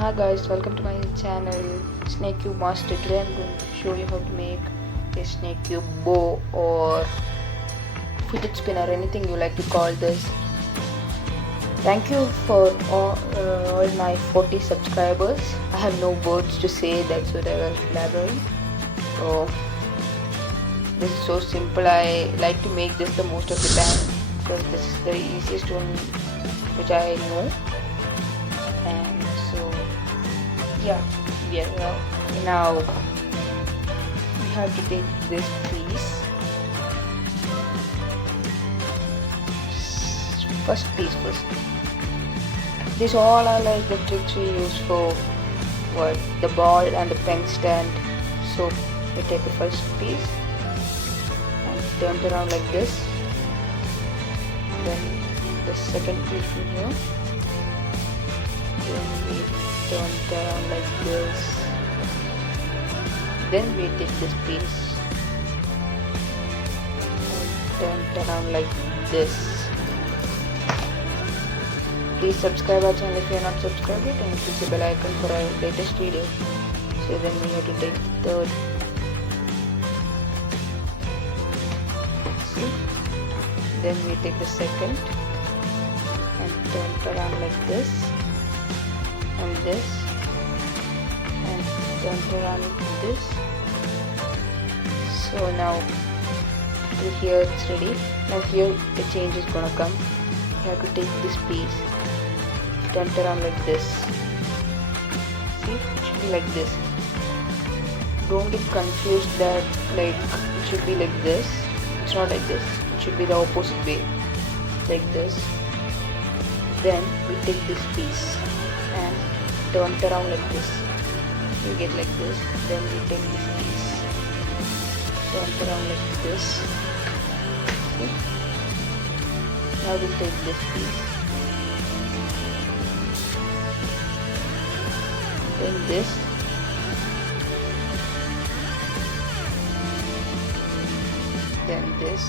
Hi guys, welcome to my channel Snake Cube Master. Today I'm going to show you how to make a snake cube bow or fidget spinner, anything you like to call this. Thank you for all my 40 subscribers. I have no words to say, that's what I was blabbering. So this is so simple. I like to make this the most of the time because this is the easiest one which I know. And so yeah, now we have to take this piece, first. These all are like the tricks we use for the ball and the pen stand. So we take the first piece and turn it around like this, then the second piece from here, then we turn it around like this, then we take this piece and turn it around like this. Please subscribe our channel if you are not subscribed yet, and click the bell icon for our latest video. So then we have to take the third. See? Then we take the second and turn it around like this and this and turn it around like this. So now here it's ready. Now here the change is gonna come. You have to take this piece, turn it around like this. See, it should be like this. Don't get confused that like it should be like this. It's not like this. It should be the opposite way, like this. Then we take this piece and turn it around like this. We get like this. Then we take this piece, turn it around like this. See? Now we take this piece, then this, then this,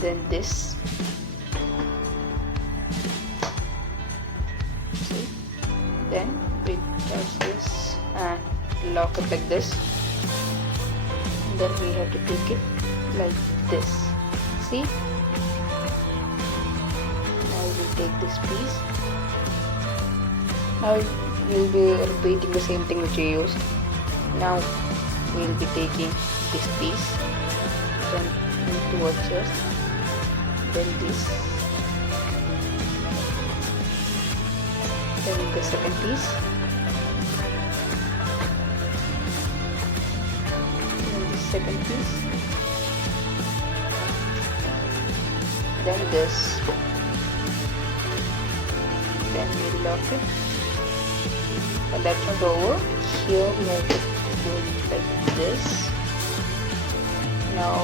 then this. See? Then we touch this and lock it like this. Then we have to take it like this. See? Now we take this piece. Now we'll be repeating the same thing which we used. Now we'll be taking this piece, then towards here, then this, then the second piece, second piece, then this, then we lock it, and that's not over. Here we have to do it like this. Now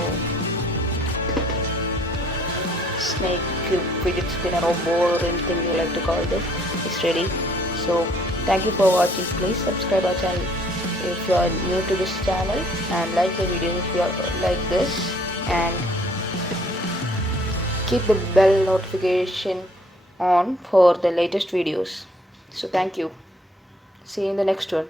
snake cube, fidget spinner or ball or anything you like to call it is ready. So thank you for watching. Please subscribe our channel if you are new to this channel, and like the video if you are like this, and keep the bell notification on for the latest videos. So thank you. See you in the next one.